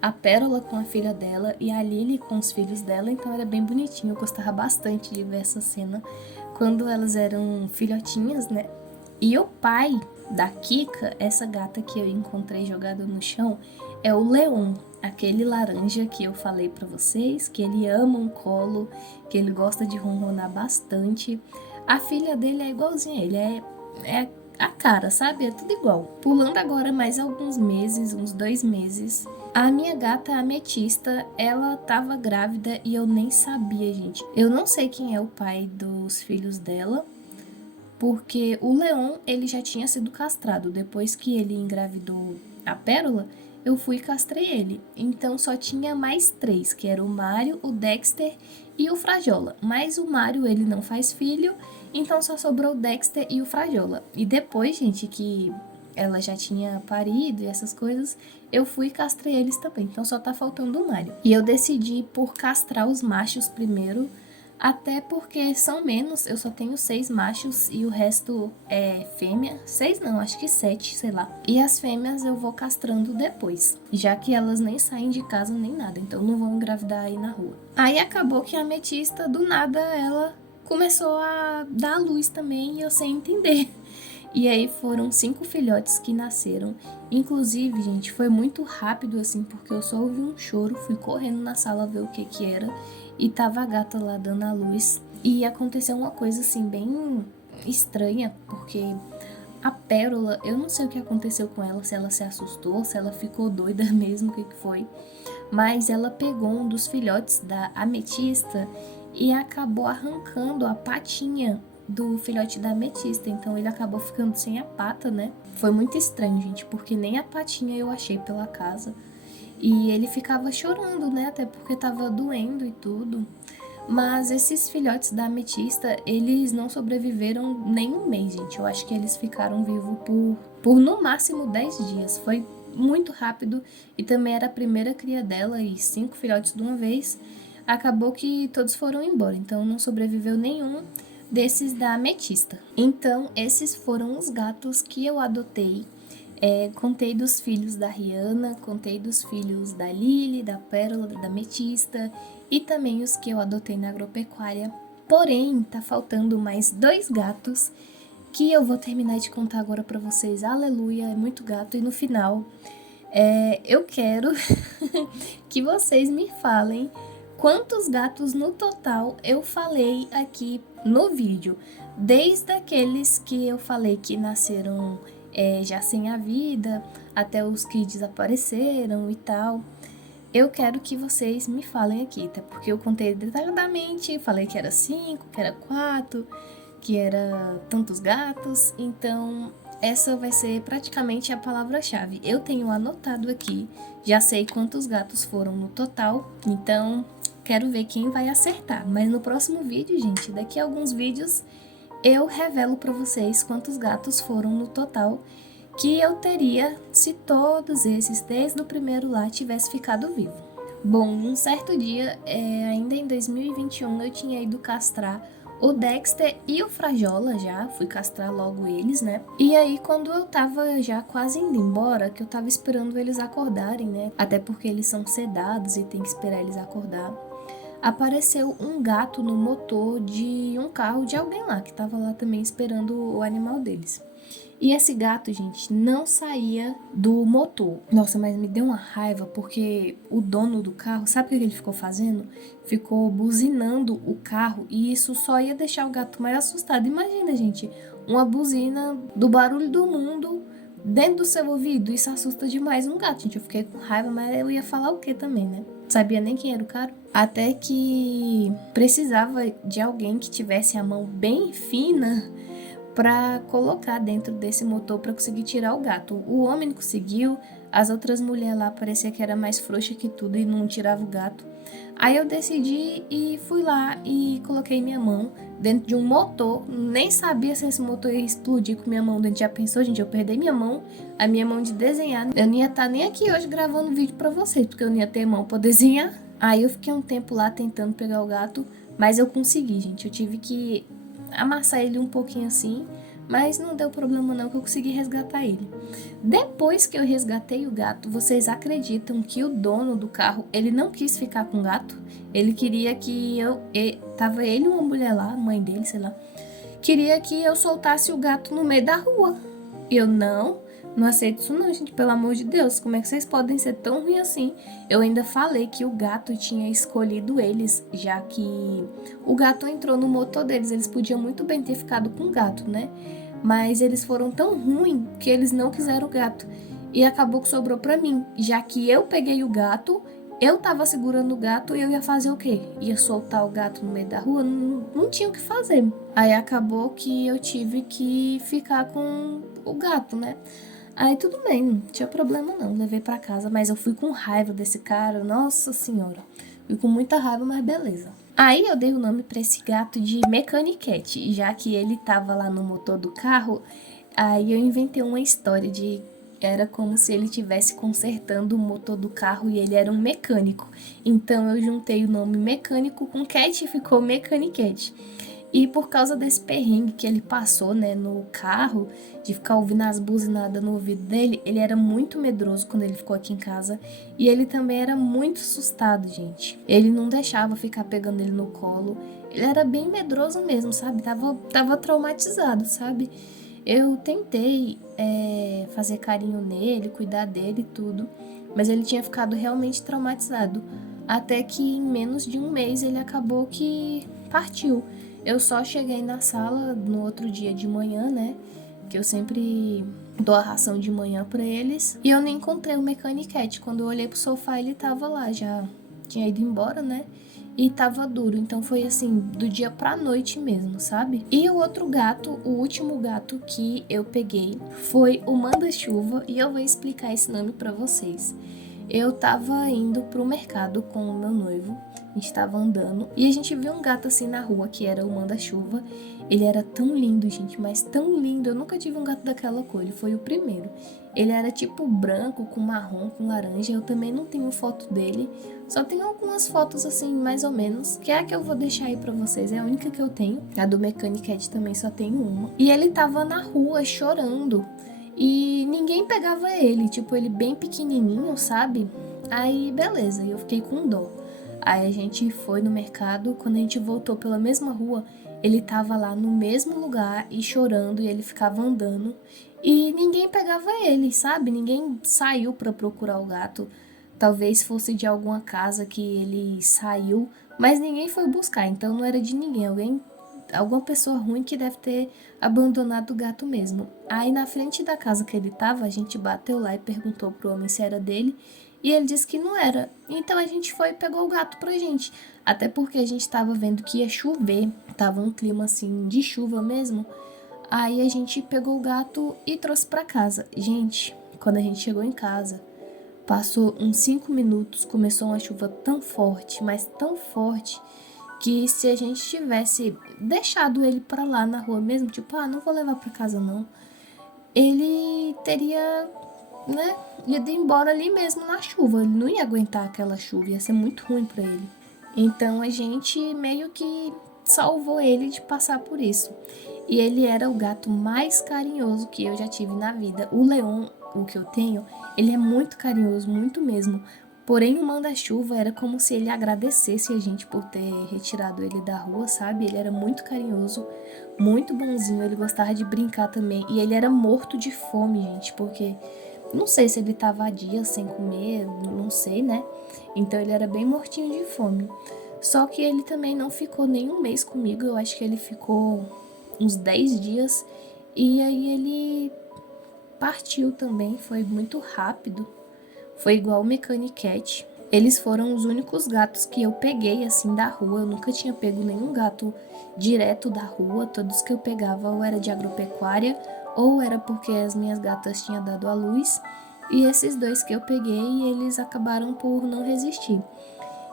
A Pérola com a filha dela e a Lily com os filhos dela, então era bem bonitinho. Eu gostava bastante de ver essa cena quando elas eram filhotinhas, né? E o pai da Kika, essa gata que eu encontrei jogada no chão, é o Leon, aquele laranja que eu falei pra vocês, que ele ama um colo, que ele gosta de ronronar bastante. A filha dele é igualzinha a ele, é a cara, sabe? É tudo igual. Pulando agora mais alguns meses, uns 2 meses, a minha gata ametista, ela tava grávida e eu nem sabia, gente. Eu não sei quem é o pai dos filhos dela, porque o Leon, ele já tinha sido castrado. Depois que ele engravidou a Pérola, eu fui e castrei ele. Então só tinha mais 3, que era o Mário, o Dexter e o Frajola. Mas o Mário, ele não faz filho, então só sobrou o Dexter e o Frajola. E depois, gente, que ela já tinha parido e essas coisas, eu fui e castrei eles também. Então só tá faltando o Mário. E eu decidi por castrar os machos primeiro, até porque são menos, eu só tenho 6 machos e o resto é fêmea. 6 não, acho que 7, sei lá. E as fêmeas eu vou castrando depois, já que elas nem saem de casa nem nada, então não vão engravidar aí na rua. Aí acabou que a ametista, do nada, ela começou a dar à luz também e eu sem entender. E aí foram 5 filhotes que nasceram. Inclusive, gente, foi muito rápido assim, porque eu só ouvi um choro, fui correndo na sala ver o que que era. E tava a gata lá dando a luz. E aconteceu uma coisa assim, bem estranha, porque a Pérola, eu não sei o que aconteceu com ela, se ela se assustou, se ela ficou doida mesmo, o que que foi. Mas ela pegou um dos filhotes da ametista e acabou arrancando a patinha do filhote da ametista. Então ele acabou ficando sem a pata, né? Foi muito estranho, gente, porque nem a patinha eu achei pela casa. E ele ficava chorando, né? Até porque tava doendo e tudo. Mas esses filhotes da ametista, eles não sobreviveram nem um mês, gente. Eu acho que eles ficaram vivos por no máximo 10 dias. Foi muito rápido e também era a primeira cria dela e 5 filhotes de uma vez. Acabou que todos foram embora, então não sobreviveu nenhum desses da ametista. Então, esses foram os gatos que eu adotei. Contei dos filhos da Rihanna, contei dos filhos da Lily, da Pérola, da Ametista e também os que eu adotei na agropecuária. Porém, tá faltando mais 2 gatos que eu vou terminar de contar agora pra vocês. Aleluia, é muito gato. E no final, eu quero que vocês me falem quantos gatos no total eu falei aqui no vídeo. Desde aqueles que eu falei que nasceram já sem a vida, até os que desapareceram e tal. Eu quero que vocês me falem aqui, tá? Porque eu contei detalhadamente, falei que era 5, que era 4, que era tantos gatos. Então, essa vai ser praticamente a palavra-chave. Eu tenho anotado aqui, já sei quantos gatos foram no total. Então, quero ver quem vai acertar. Mas no próximo vídeo, gente, daqui a alguns vídeos, eu revelo para vocês quantos gatos foram no total que eu teria se todos esses, desde o primeiro lá, tivesse ficado vivo. Bom, um certo dia, ainda em 2021, eu tinha ido castrar o Dexter e o Frajola já, fui castrar logo eles, né? E aí, quando eu tava já quase indo embora, que eu tava esperando eles acordarem, né? Até porque eles são sedados e tem que esperar eles acordar. Apareceu um gato no motor de um carro de alguém lá, que tava lá também esperando o animal deles. E esse gato, gente, não saía do motor. Nossa, mas me deu uma raiva porque o dono do carro, sabe o que ele ficou fazendo? Ficou buzinando o carro e isso só ia deixar o gato mais assustado. Imagina, gente, uma buzina do barulho do mundo dentro do seu ouvido. Isso assusta demais um gato, gente. Eu fiquei com raiva, mas eu ia falar o que também, né? Sabia nem quem era o cara. Até que precisava de alguém que tivesse a mão bem fina para colocar dentro desse motor para conseguir tirar o gato. O homem conseguiu, as outras mulheres lá parecia que era mais frouxa que tudo e não tirava o gato. Aí eu decidi e fui lá e coloquei minha mão dentro de um motor. Nem sabia se esse motor ia explodir com minha mão dentro. Já pensou, gente? Eu perdi minha mão, a minha mão de desenhar. Eu não ia estar nem aqui hoje gravando vídeo para vocês, porque eu não ia ter mão para desenhar. Aí eu fiquei um tempo lá tentando pegar o gato, mas eu consegui, gente. Eu tive que amassar ele um pouquinho assim, mas não deu problema não, que eu consegui resgatar ele. Depois que eu resgatei o gato, vocês acreditam que o dono do carro, ele não quis ficar com o gato? Ele queria que tava ele e uma mulher lá, mãe dele, sei lá, queria que eu soltasse o gato no meio da rua. Eu não aceito isso não, gente, pelo amor de Deus, como é que vocês podem ser tão ruins assim? Eu ainda falei que o gato tinha escolhido eles, já que o gato entrou no motor deles, eles podiam muito bem ter ficado com o gato, né? Mas eles foram tão ruins que eles não quiseram o gato. E acabou que sobrou pra mim, já que eu peguei o gato, eu tava segurando o gato e eu ia fazer o quê? Ia soltar o gato no meio da rua? Não tinha o que fazer. Aí acabou que eu tive que ficar com o gato, né? Aí tudo bem, não tinha problema não, levei pra casa, mas eu fui com raiva desse cara, nossa senhora. Fui com muita raiva, mas beleza. Aí eu dei o nome pra esse gato de Mechanicat, já que ele tava lá no motor do carro, aí eu inventei uma história de era como se ele estivesse consertando o motor do carro e ele era um mecânico. Então eu juntei o nome mecânico com cat e ficou Mechanicat. E por causa desse perrengue que ele passou, né, no carro, de ficar ouvindo as buzinadas no ouvido dele, ele era muito medroso quando ele ficou aqui em casa. E ele também era muito assustado, gente. Ele não deixava ficar pegando ele no colo. Ele era bem medroso mesmo, sabe? Tava traumatizado, sabe? Eu tentei fazer carinho nele, cuidar dele e tudo, mas ele tinha ficado realmente traumatizado. Até que em menos de um mês ele acabou que partiu. Eu só cheguei na sala no outro dia de manhã, né? Que eu sempre dou a ração de manhã pra eles. E eu nem encontrei o Mechanicat. Quando eu olhei pro sofá, ele tava lá, já tinha ido embora, né? E tava duro, então foi assim, do dia pra noite mesmo, sabe? E o outro gato, o último gato que eu peguei foi o Manda-Chuva, e eu vou explicar esse nome pra vocês. Eu tava indo pro mercado com o meu noivo, a gente tava andando, e a gente viu um gato assim na rua, que era o Manda-Chuva. Ele era tão lindo, gente, mas tão lindo, eu nunca tive um gato daquela cor, ele foi o primeiro. Ele era tipo branco, com marrom, com laranja, eu também não tenho foto dele, só tenho algumas fotos assim, mais ou menos, que é a que eu vou deixar aí pra vocês, é a única que eu tenho. A do Mechanicat também só tenho uma. E ele tava na rua chorando, e ninguém pegava ele, tipo, ele bem pequenininho, sabe? Aí, beleza, eu fiquei com dó. Aí a gente foi no mercado, quando a gente voltou pela mesma rua, ele tava lá no mesmo lugar e chorando, e ele ficava andando. E ninguém pegava ele, sabe? Ninguém saiu pra procurar o gato. Talvez fosse de alguma casa que ele saiu, mas ninguém foi buscar, então não era de ninguém. Alguma pessoa ruim que deve ter abandonado o gato mesmo. Aí na frente da casa que ele tava, a gente bateu lá e perguntou pro homem se era dele, e ele disse que não era. Então a gente foi e pegou o gato pra gente. Até porque a gente tava vendo que ia chover, tava um clima assim de chuva mesmo. Aí a gente pegou o gato e trouxe pra casa. Gente, quando a gente chegou em casa, passou uns 5 minutos, começou uma chuva tão forte, mas tão forte, que se a gente tivesse deixado ele pra lá na rua mesmo, tipo, não vou levar pra casa não, ele teria né, ido embora ali mesmo na chuva. Ele não ia aguentar aquela chuva, ia ser muito ruim para ele. Então a gente meio que salvou ele de passar por isso. E ele era o gato mais carinhoso que eu já tive na vida. O Leon, o que eu tenho, ele é muito carinhoso, muito mesmo. Porém, o manda-chuva era como se ele agradecesse a gente por ter retirado ele da rua, sabe? Ele era muito carinhoso, muito bonzinho, ele gostava de brincar também. E ele era morto de fome, gente, porque não sei se ele tava há dias sem comer, não sei, né? Então ele era bem mortinho de fome. Só que ele também não ficou nem um mês comigo, eu acho que ele ficou uns 10 dias. E aí ele partiu também, foi muito rápido. Foi igual o Mechanic Cat. Eles foram os únicos gatos que eu peguei assim da rua. Eu nunca tinha pego nenhum gato direto da rua. Todos que eu pegava ou era de agropecuária ou era porque as minhas gatas tinham dado à luz. E esses dois que eu peguei, eles acabaram por não resistir.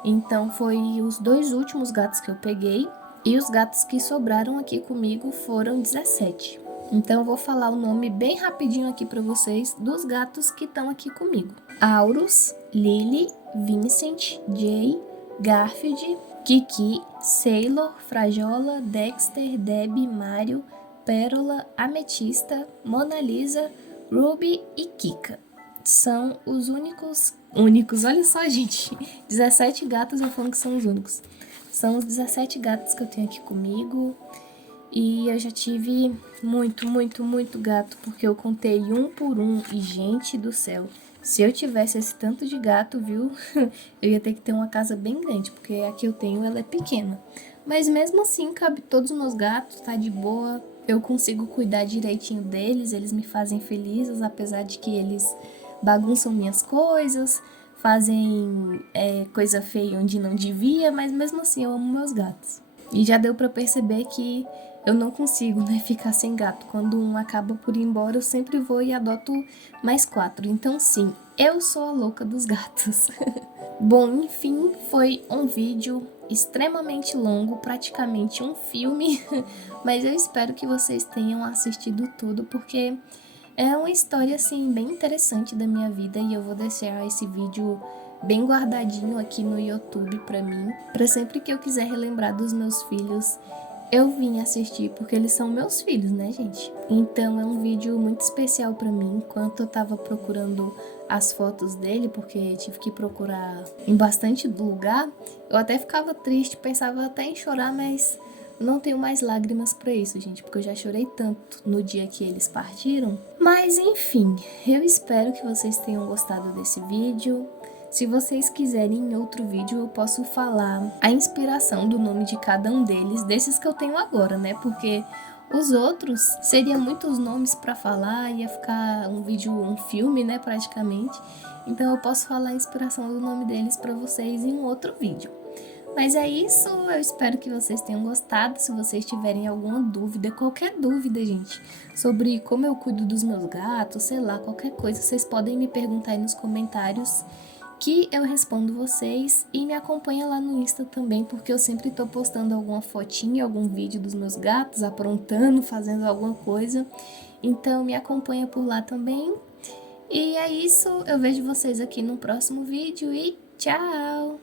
Então foi os dois últimos gatos que eu peguei. E os gatos que sobraram aqui comigo foram 17. Então eu vou falar o nome bem rapidinho aqui para vocês dos gatos que estão aqui comigo. Aurus, Lily, Vincent, Jay, Garfield, Kiki, Sailor, Frajola, Dexter, Debbie, Mario, Pérola, Ametista, Mona Lisa, Ruby e Kika. São os únicos, olha só, gente, 17 gatos eu falo que são os únicos. São os 17 gatos que eu tenho aqui comigo. E eu já tive muito gato, porque eu contei um por um. E, gente do céu, se eu tivesse esse tanto de gato, viu, eu ia ter que ter uma casa bem grande, porque a que eu tenho, ela é pequena. Mas mesmo assim, cabe todos os meus gatos, tá de boa. Eu consigo cuidar direitinho deles, eles me fazem felizes, apesar de que eles bagunçam minhas coisas, fazem coisa feia onde não devia, mas mesmo assim eu amo meus gatos. E já deu pra perceber que eu não consigo, né, ficar sem gato. Quando um acaba por ir embora, eu sempre vou e adoto mais 4. Então sim, eu sou a louca dos gatos. Bom, enfim, foi um vídeo extremamente longo, praticamente um filme, mas eu espero que vocês tenham assistido tudo, porque é uma história, assim, bem interessante da minha vida e eu vou deixar esse vídeo bem guardadinho aqui no YouTube pra mim, pra sempre que eu quiser relembrar dos meus filhos, eu vim assistir, porque eles são meus filhos, né, gente? Então é um vídeo muito especial pra mim. Enquanto eu tava procurando as fotos dele, porque tive que procurar em bastante lugar, eu até ficava triste, pensava até em chorar, mas não tenho mais lágrimas pra isso, gente, porque eu já chorei tanto no dia que eles partiram. Mas enfim, eu espero que vocês tenham gostado desse vídeo. Se vocês quiserem em outro vídeo, eu posso falar a inspiração do nome de cada um deles, desses que eu tenho agora, né? Porque os outros seriam muitos nomes pra falar, ia ficar um vídeo, um filme, né, praticamente. Então eu posso falar a inspiração do nome deles pra vocês em um outro vídeo. Mas é isso, eu espero que vocês tenham gostado. Se vocês tiverem alguma dúvida, qualquer dúvida, gente, sobre como eu cuido dos meus gatos, sei lá, qualquer coisa, vocês podem me perguntar aí nos comentários, que eu respondo vocês. E me acompanha lá no Insta também, porque eu sempre tô postando alguma fotinha, algum vídeo dos meus gatos, aprontando, fazendo alguma coisa. Então me acompanha por lá também. E é isso, eu vejo vocês aqui no próximo vídeo e tchau!